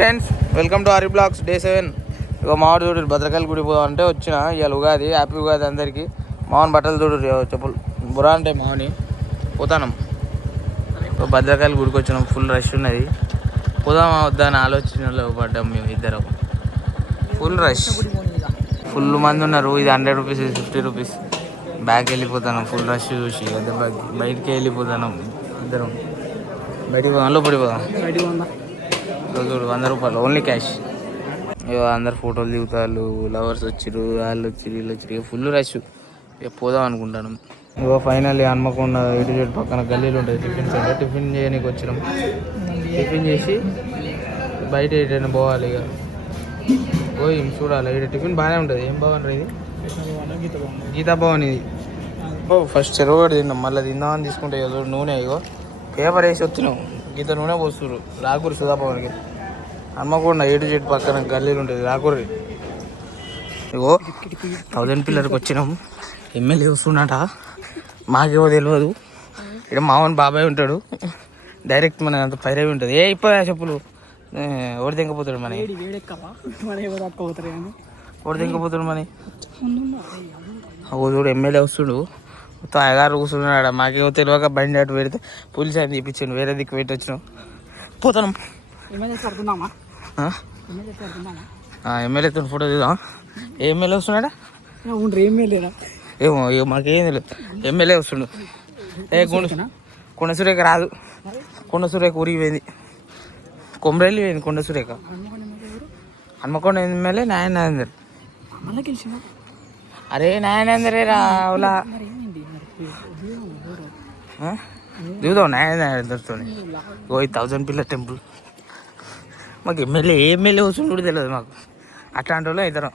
Friends, welcome to aari blogs day 7. ఇక మామిడి చూడు భద్రకాయలు గుడి పోదాం అంటే వచ్చిన. ఇవాళ ఉగాది, హ్యాపీ ఉగాది అందరికీ. మామూలు బట్టలు చూడు చెప్పులు బురా అంటే మామూని పోతాం. భద్రకాయలు గుడికి వచ్చినాం. ఫుల్ రష్ ఉన్నది. పోదామా వద్దా అని ఆలోచనలో పడ్డాం మేము ఇద్దరం. ఫుల్ రష్, ఫుల్ మంది ఉన్నారు. ఇది 100 రూపీస్, 50 రూపీస్. బ్యాగ్ వెళ్ళిపోతాను ఫుల్ రష్ చూసి. బయటికి వెళ్ళిపోతాను ఇద్దరం. బయటికి పోదాం, లోపలికి పోదాం. చూడు 100 రూపాయలు ఓన్లీ క్యాష్. ఇక అందరు ఫోటోలు దిగుతారు. లవర్స్ వచ్చిరు, వాళ్ళు వచ్చిరు, వీళ్ళు వచ్చిరు. ఇక ఫుల్ రష్. ఇక పోదాం అనుకుంటాను. ఇక ఫైనల్లీ హన్మకొండ ఇటు పక్కన గల్లీలు ఉంటుంది టిఫిన్ సెంటర్. టిఫిన్ చేయడానికి వచ్చినాం. టిఫిన్ చేసి బయట ఎటైనా పోవాలి. ఇక పోయి చూడాలి. ఇక్కడ టిఫిన్ బాగానే ఉంటుంది. ఏం భవన్ ఇది? గీతా భవన్ ఇది. ఫస్ట్ చెరువు తిన్నాం, మళ్ళీ తిందామని తీసుకుంటే ఇక నూనె ఇగో పేపర్ వేసి వచ్చినాం. గీత నూనె పోస్తున్నారు. రాకూరి సుధాభవన్కి హన్మకొండ ఏటు పక్కన గల్లీలు ఉంటుంది. రాకూరి ఇగో 1000 పిల్లర్కి వచ్చినాం. ఎమ్మెల్యే వస్తున్నట. మాకేవో తెలియదు. ఇక్కడ మామూలు బాబాయ్ ఉంటాడు. డైరెక్ట్ మన అంత పైరవి ఉంటుంది. ఏ ఇప్ప చెప్పులు ఓడి తెంకపోతాడు మన. ఓడి తెంకపోతాడు మన. చూడు ఎమ్మెల్యే వస్తుడు. మొత్తం అయ్యగారు కూర్చున్నాడు. మాకేమో తెలియక బండి అటు పెడితే పోలీస్ ఆయన చూపించాను. వేరే దిక్కు పెట్టి వచ్చినాం. పోతాం. ఎమ్మెల్యేతో ఫోటో తీద్దాం. ఏ ఎమ్మెల్యే వస్తున్నాడా? ఏమో ఇక మాకేం తెలియదు. ఎమ్మెల్యే వస్తుండు. కొండ సురేఖ రాదు. కొండ సురేఖ ఊరికి పోయింది. కొమరెల్లి పోయింది కొండ సురేఖ. హన్మకొండ ఎమ్మెల్యే నాయనందర్. అరే నాయనందరే రావులా దిగుదాం. నాయనందరితో ఓ 1000 పిల్లర్ టెంపుల్. మాకు ఎమ్మెల్యే ఏ ఎమ్మెల్యే వస్తుంది కూడా తెలియదు మాకు. అట్లాంటి వాళ్ళు ఇద్దరం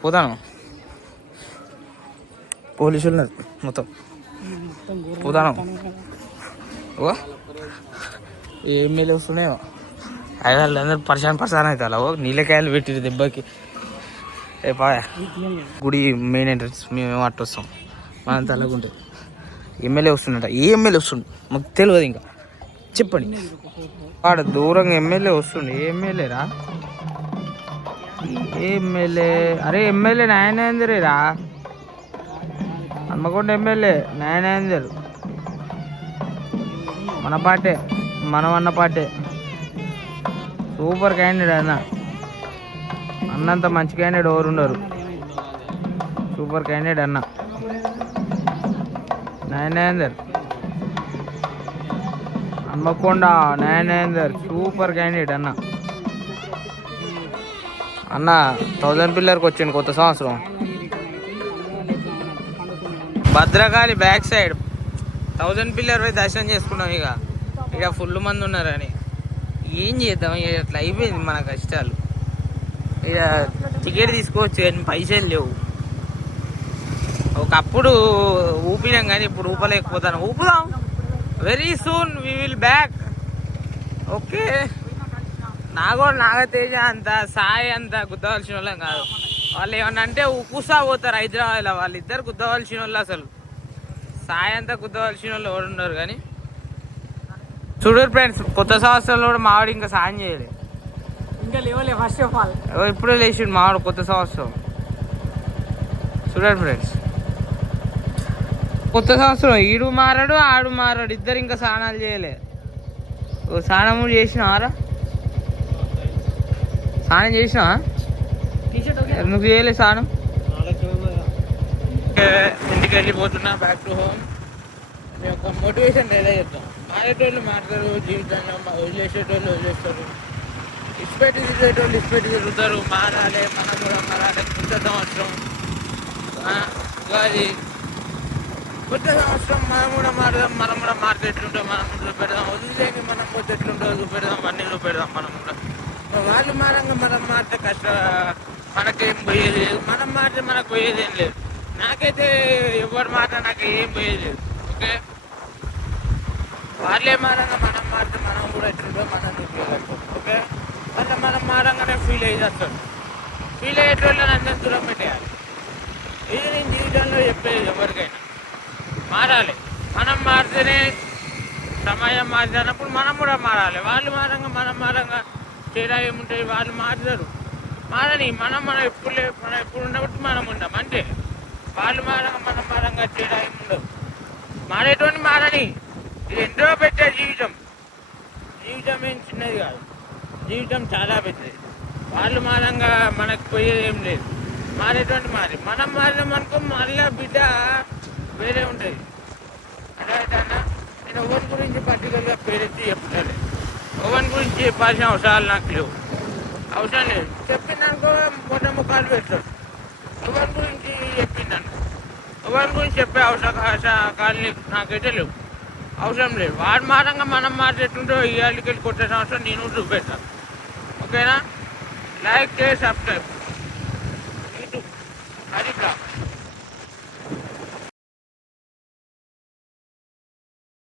పోతాను. పోలీసులు ఉన్నారు మొత్తం. పోతాను. ఓ ఏ ఎమ్మెల్యే వస్తున్నాయో అయ్యాళ్ళు అందరూ పరిశాన్ అవుతారు. ఓ నీళ్ళకాయలు పెట్టిరు దెబ్బకి. ఏ పాయ గుడి మెయిన్ ఎంట్రన్స్. మేమేమో అట్టు వస్తాం. మనం తలగుంటుంది. ఎమ్మెల్యే వస్తుండట. ఏ ఎమ్మెల్యే వస్తుండు మాకు తెలియదు. ఇంకా చెప్పండి. వాడు దూరంగా ఎమ్మెల్యే వస్తుండు. ఏ ఎమ్మెల్యేరా? ఏ ఎమ్మెల్యే? అరే ఎమ్మెల్యే నాయనేందరేరా. హన్మకొండ ఎమ్మెల్యే నాయనేందర్. మన పార్టీ, మనమన్న పార్టీ. సూపర్ క్యాండిడేట్ అన్న. అన్నంత మంచి క్యాండిడేట్ ఎవరు ఉండరు. సూపర్ క్యాండిడేట్ అన్న నాయనేందర్. హన్మకొండ నాయనేందర్ సూపర్ క్యాండిడేట్ అన్న. అన్న 1000 పిల్లర్కి వచ్చింది కొత్త సంవత్సరం. భద్రకాళి బ్యాక్ సైడ్ 1000 పిల్లర్ పోయి దర్శనం చేసుకున్నాం. ఇక ఫుల్ మంది ఉన్నారని ఏం చేద్దాం. ఇక అట్లా అయిపోయింది మన కష్టాలు. ఇక టికెట్ తీసుకోవచ్చు కానీ పైసలు లేవు. ఒకప్పుడు ఊపినాం కానీ ఇప్పుడు ఊపలేకపోతాను. ఊపుదాం. Very soon we will back. Okay. Nagateja అంత సాయి అంత గుద్దవలసిన వాళ్ళం కాదు. వాళ్ళు ఏమన్నా అంటే కూసా పోతారు హైదరాబాద్లో. వాళ్ళిద్దరు గుద్దవలసిన వాళ్ళు. అసలు సాయి అంతా గుద్దవలసిన వాళ్ళు ఎవరు ఉన్నారు కానీ చూడరు ఫ్రెండ్స్. కొత్త సంవత్సరంలో కూడా మావాడు ఇంకా సాయం చేయలేదు. ఇంకా లేవలే. ఫస్ట్ ఆఫ్ ఆల్ ఇప్పుడే లేచిండు మావాడు కొత్త సంవత్సరం. చూడండి ఫ్రెండ్స్, కొత్త సంవత్సరం ఈడు మారాడు ఆడు మారాడు. ఇద్దరు ఇంకా స్నానాలు చేయలే. స్నానం చేసినావారా? స్నానం చేసినావా? నువ్వు చేయలే స్నానం? ఇంటికి వెళ్ళిపోతున్నా. Back to home. మీ యొక్క మోటివేషన్ ఏదో చెప్తాం. మారేటోళ్ళు మాట్లాడతారు. జీవితంలో వదిలేసేటోళ్ళు వదిలేస్తారు. ఇసుపెట్టి తిరిగేటోళ్ళు ఇసుపెట్టి తిరుగుతారు. మారాలి, మనం కూడా మారాలి. కొత్త సంవత్సరం ఉగాది. కొత్త సంవత్సరం మనం కూడా మారుదాం. మనం కూడా మారితే ఎట్లుంటాం మనం చూపెడదాం. వదిలేని మనం పోతే ఎట్లుంటుందో చూపెడదాం. అన్నీ చూపెడదాం. మనం కూడా వాళ్ళు మారంగా మనం మారితే మనకేం పోయేది లేదు. మనం మారితే మనకు పోయేది ఏం లేదు. నాకైతే ఎవరు మాట నాకు ఏం పోయేది లేదు. ఓకే. వాళ్ళే మారంగా మనం మారితే మనం కూడా ఎట్లుంటో మనం చూపించగలుగుతాం. ఓకే. మళ్ళీ మనం మారంగానే ఫీల్ అయ్యేస్తాం. ఫీల్ అయ్యేటోళ్ళని అందరం దూరం పెట్టేయాలి. ఇది నేను జీవితంలో చెప్పేది ఎవరికైనా. మారాలి. మనం మారితేనే సమయం మారినప్పుడు మనం కూడా మారాలి. వాళ్ళు మారంగా మనం మారంగా తేడా ఏముంటాయి? వాళ్ళు మారుతారు, మారని మనం ఎప్పుడు ఉండబట్టి మనం ఉండం అంటే. వాళ్ళు మారంగా మనం మారంగా తేడా ఏముండదు. మారేటువంటి మారని. ఇది ఎంతో పెద్ద జీవితం. జీవితం ఏం చిన్నది కాదు, జీవితం చాలా పెద్దది. వాళ్ళు మారంగా మనకు పోయేది ఏం లేదు. మారేటువంటి మనం మారినామనుకో మళ్ళీ బిడ్డ వేరే ఉంటుంది. అదే నేను ఓవెన్ గురించి పర్టికులర్గా పేరెత్తి చెప్తాను. ఓవెన్ గురించి చెప్పాల్సిన అవసరాలు నాకు లేవు, అవసరం లేదు. చెప్పిందనుకో మొన్న ముఖాలు పెడతాడు. ఓవెన్ గురించి చెప్పిందనుకో ఓవెన్ గురించి చెప్పే అవసరాలు నాకైతే లేవు, అవసరం లేదు. వాడు మారంగా మనం మాట్లాడుతుంటే ఇవాళకి కొట్టే సంవత్సరం నేను చూపెడతాను. ఓకేనా? లైక్ చేసి సబ్స్క్రైబ్. యూట్యూబ్ అది